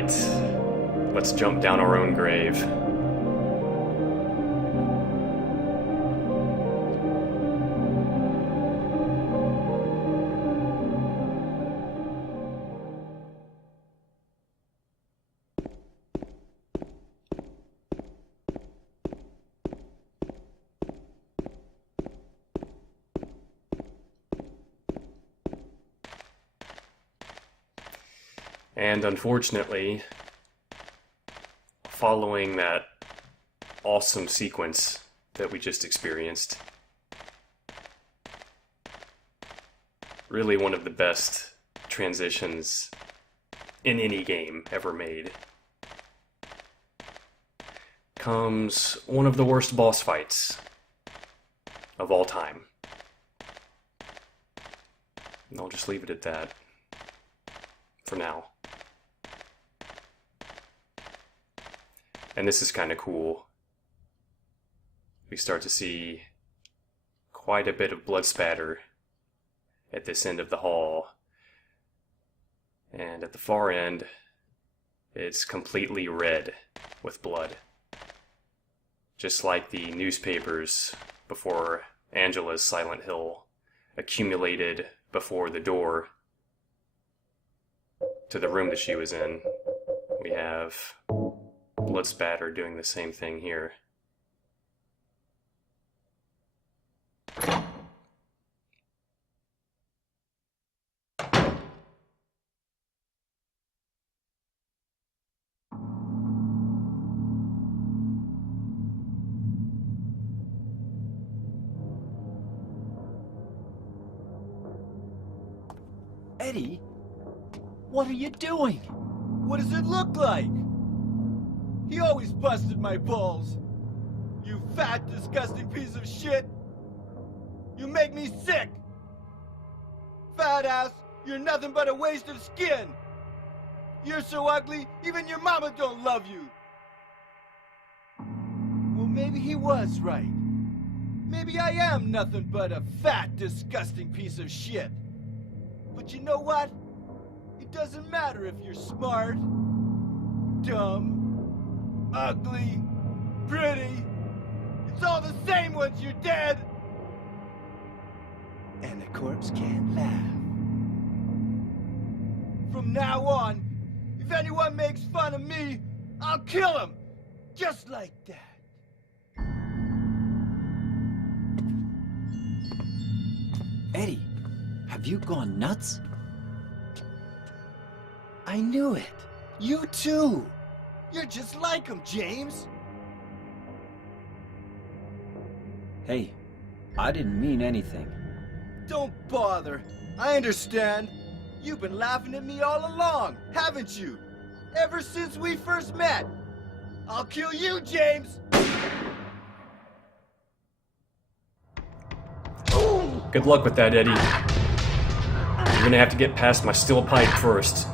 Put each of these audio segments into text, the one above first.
Alright, let's jump down our own grave. And unfortunately, following that awesome sequence that we just experienced, really one of the best transitions in any game ever made, comes one of the worst boss fights of all time. And I'll just leave it at that for now. And this is kind of cool. We start to see quite a bit of blood spatter at this end of the hall. And at the far end, it's completely red with blood. Just like the newspapers before Angela's Silent Hill accumulated before the door to the room that she was in. We have blood spatter doing the same thing here. Eddie? What are you doing? What does it look like? He always busted my balls. You fat, disgusting piece of shit. You make me sick. Fat ass, you're nothing but a waste of skin. You're so ugly, even your mama don't love you. Well, maybe he was right. Maybe I am nothing but a fat, disgusting piece of shit. But you know what? It doesn't matter if you're smart, dumb, ugly, pretty. It's all the same once you're dead. And the corpse can't laugh. From now on, if anyone makes fun of me, I'll kill him. Just like that. Eddie, have you gone nuts? I knew it. You too. You're just like him, James. Hey, I didn't mean anything. Don't bother. I understand. You've been laughing at me all along, haven't you? Ever since we first met. I'll kill you, James. Good luck with that, Eddie. You're gonna have to get past my steel pipe first.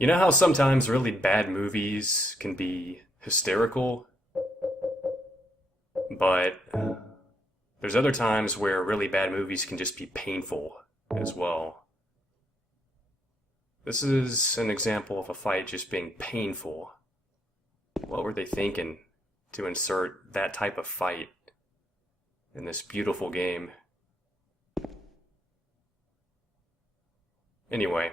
You know how sometimes really bad movies can be hysterical? But there's other times where really bad movies can just be painful as well. This is an example of a fight just being painful. What were they thinking to insert that type of fight in this beautiful game? Anyway,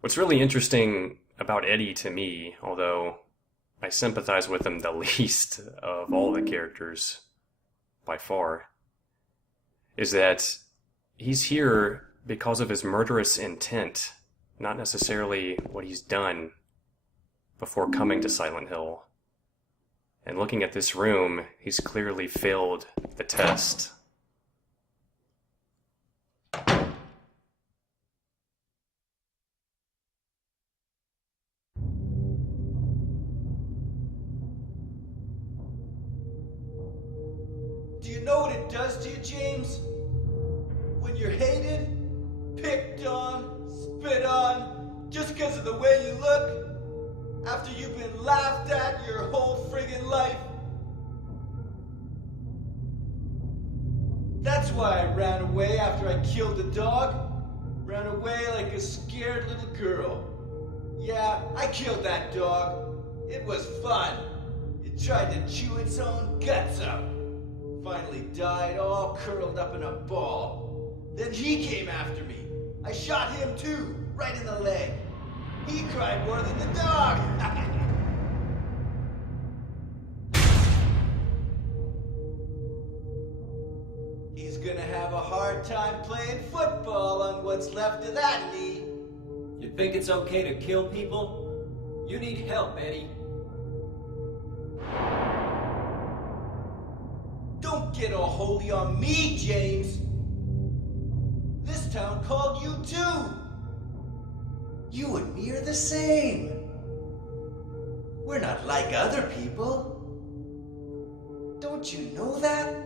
what's really interesting about Eddie to me, although I sympathize with him the least of all the characters by far, is that he's here because of his murderous intent, not necessarily what he's done before coming to Silent Hill. And looking at this room, he's clearly failed the test. Do you know what it does to you, James? you're hated, picked on, spit on, just because of the way you look, after you've been laughed at your whole friggin' life? That's why I ran away after I killed the dog. Ran away like a scared little girl. Yeah, I killed that dog. It was fun. It tried to chew its own guts out. Finally died all curled up in a ball. Then he came after me. I shot him too, right in the leg. He cried more than the dog. He's gonna have a hard time playing football on what's left of that knee. You think it's okay to kill people? You need help, Eddie. Don't get all holy on me, James. This town called you too. You and me are the same. We're not like other people. Don't you know that?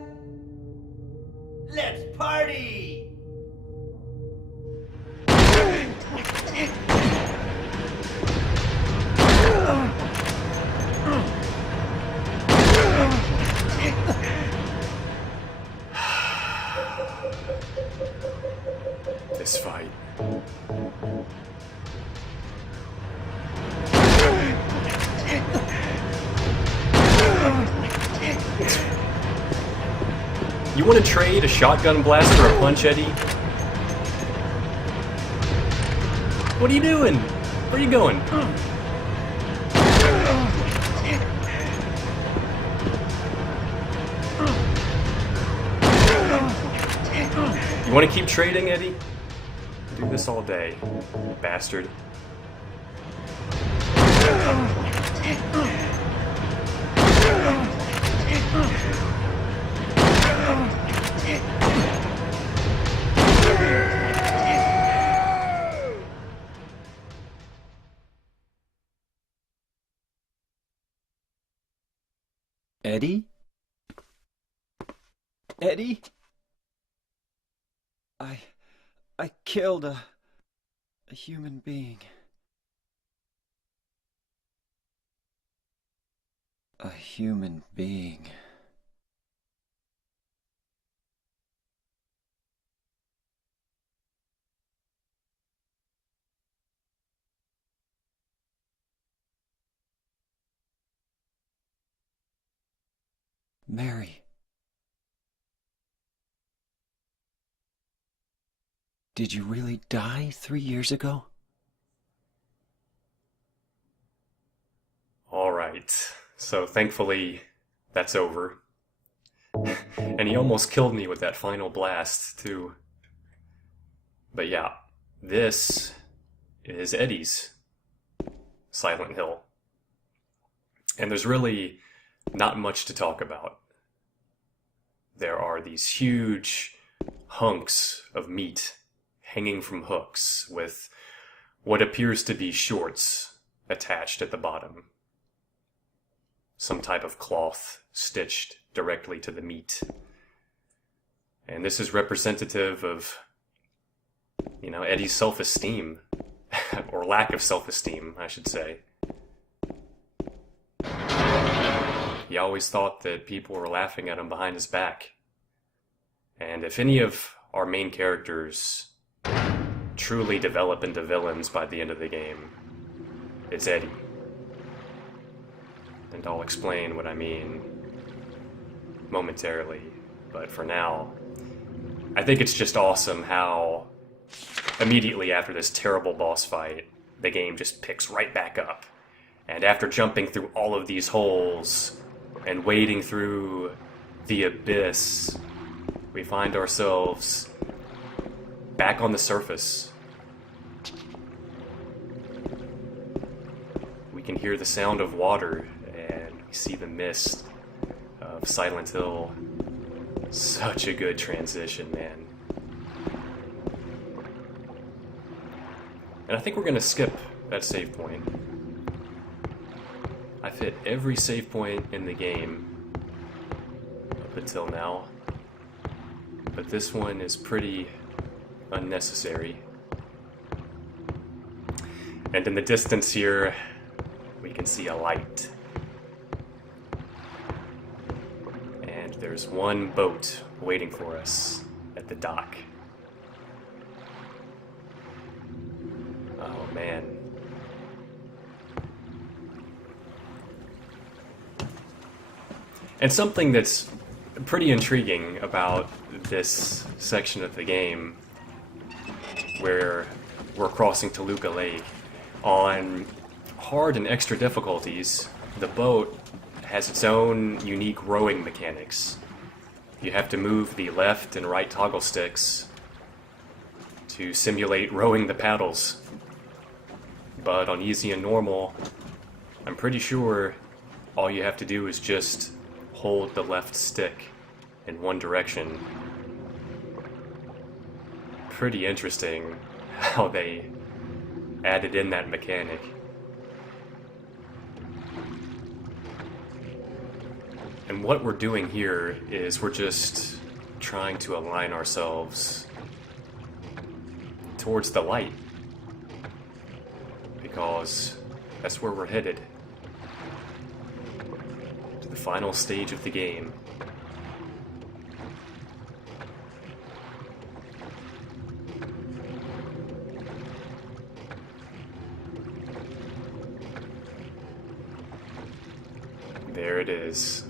Let's party! This fight. You want to trade a shotgun blast for a punch, Eddie? What are you doing? Where are you going? You want to keep trading, Eddie? Do this all day, bastard. Eddie? Eddie? I killed a human being. A human being. Mary. Did you really die 3 years ago? Alright, so thankfully that's over. And he almost killed me with that final blast, too. But yeah, this is Eddie's Silent Hill. And there's really not much to talk about. There are these huge hunks of meat hanging from hooks with what appears to be shorts attached at the bottom. Some type of cloth stitched directly to the meat. And this is representative of, Eddie's self-esteem. Or lack of self-esteem, I should say. He always thought that people were laughing at him behind his back. And if any of our main characters truly develop into villains by the end of the game, it's Eddie. And I'll explain what I mean momentarily. But for now, I think it's just awesome how immediately after this terrible boss fight, the game just picks right back up. And after jumping through all of these holes and wading through the abyss, we find ourselves back on the surface. We can hear the sound of water and we see the mist of Silent Hill. Such a good transition, man. And I think we're going to skip that save point. I've hit every save point in the game up until now. But this one is pretty unnecessary. And in the distance here, we can see a light. And there's one boat waiting for us at the dock. Oh man. And something that's pretty intriguing about this section of the game, where we're crossing Toluca Lake, on hard and extra difficulties, the boat has its own unique rowing mechanics. You have to move the left and right toggle sticks to simulate rowing the paddles. But on easy and normal, I'm pretty sure all you have to do is just hold the left stick in one direction. Pretty interesting how they added in that mechanic. And what we're doing here is we're just trying to align ourselves towards the light, because that's where we're headed, to the final stage of the game. There it is.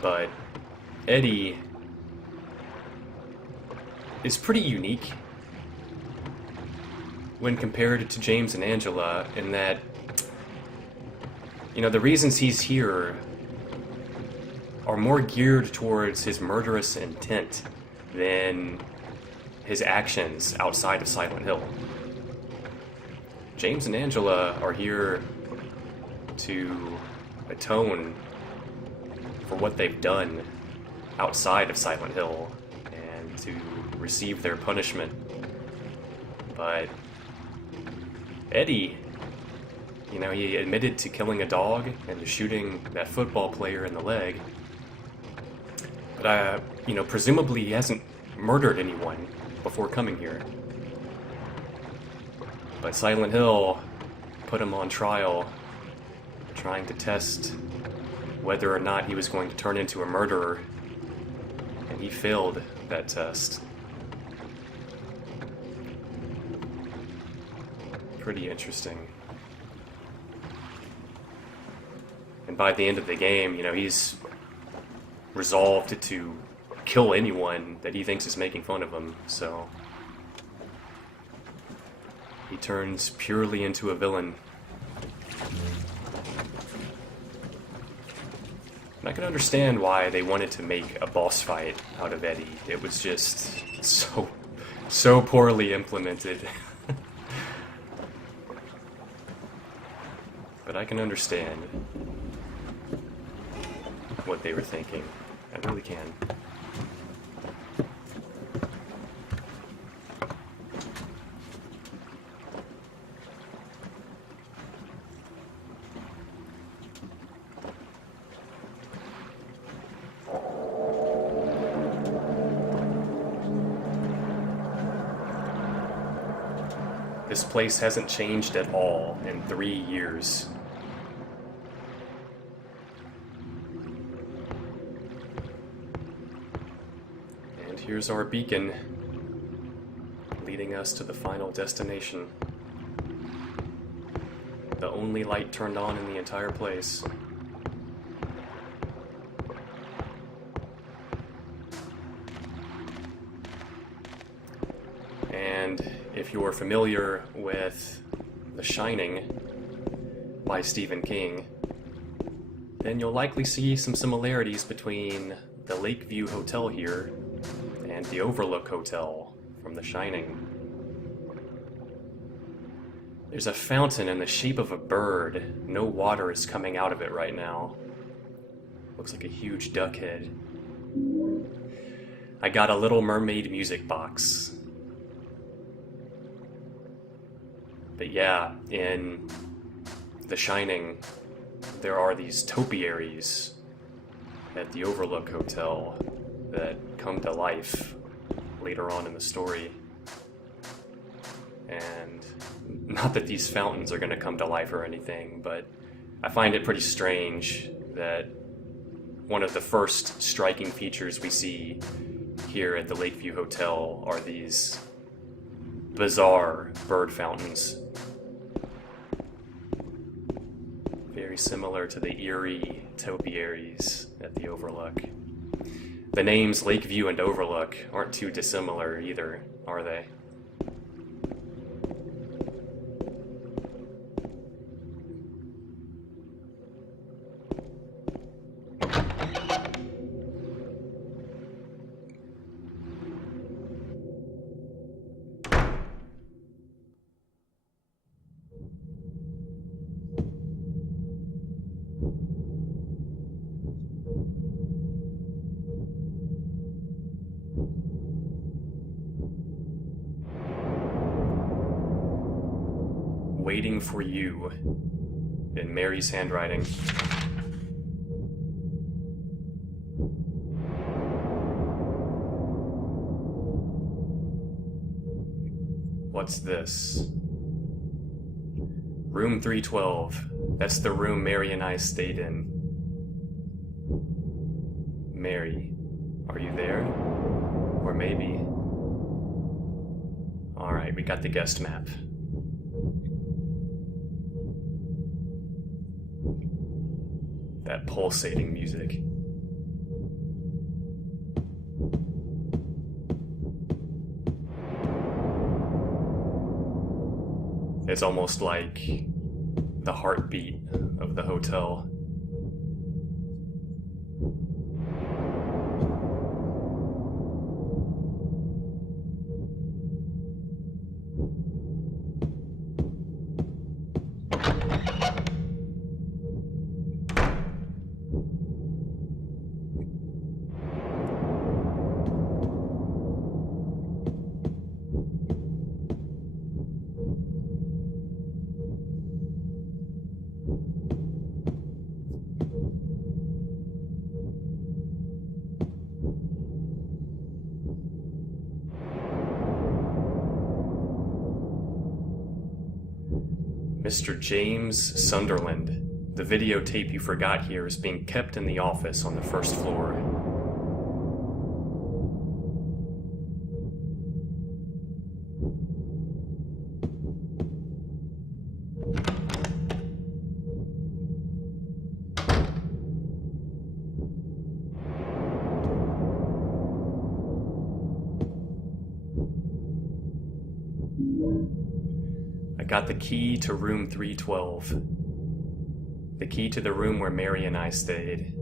But Eddie is pretty unique when compared to James and Angela, in that, you know, the reasons he's here are more geared towards his murderous intent than his actions outside of Silent Hill. James and Angela are here to atone for what they've done outside of Silent Hill and to receive their punishment. But Eddie, you know, he admitted to killing a dog and to shooting that football player in the leg. But, you know, presumably he hasn't murdered anyone before coming here. But Silent Hill put him on trial, trying to test whether or not he was going to turn into a murderer, and he failed that test. Pretty interesting. And by the end of the game, you know, he's resolved to kill anyone that he thinks is making fun of him, so he turns purely into a villain. And I can understand why they wanted to make a boss fight out of Eddie. It was just so poorly implemented. But I can understand what they were thinking. I really can. This place hasn't changed at all in 3 years. And here's our beacon, leading us to the final destination. The only light turned on in the entire place. And if you're familiar with The Shining by Stephen King, then you'll likely see some similarities between the Lakeview Hotel here and the Overlook Hotel from The Shining. There's a fountain in the shape of a bird. No water is coming out of it right now. Looks like a huge duck head. I got a Little Mermaid music box. But yeah, in The Shining, there are these topiaries at the Overlook Hotel that come to life later on in the story. And not that these fountains are going to come to life or anything, but I find it pretty strange that one of the first striking features we see here at the Lakeview Hotel are these bizarre bird fountains. Very similar to the eerie topiaries at the Overlook. The names Lakeview and Overlook aren't too dissimilar either, are they? Waiting for you, in Mary's handwriting. What's this? Room 312. That's the room Mary and I stayed in. Mary, are you there? Or maybe... Alright, we got the guest map. That pulsating music. It's almost like the heartbeat of the hotel. Mr. James Sunderland. The videotape you forgot here is being kept in the office on the first floor. I got the key to room 312. The key to the room where Mary and I stayed.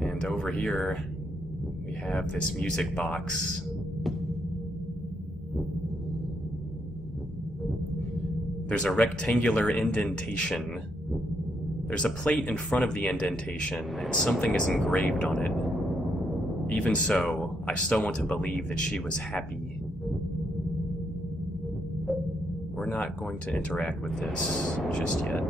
And over here, we have this music box. There's a rectangular indentation. There's a plate in front of the indentation, and something is engraved on it. Even so, I still want to believe that she was happy. We're not going to interact with this just yet.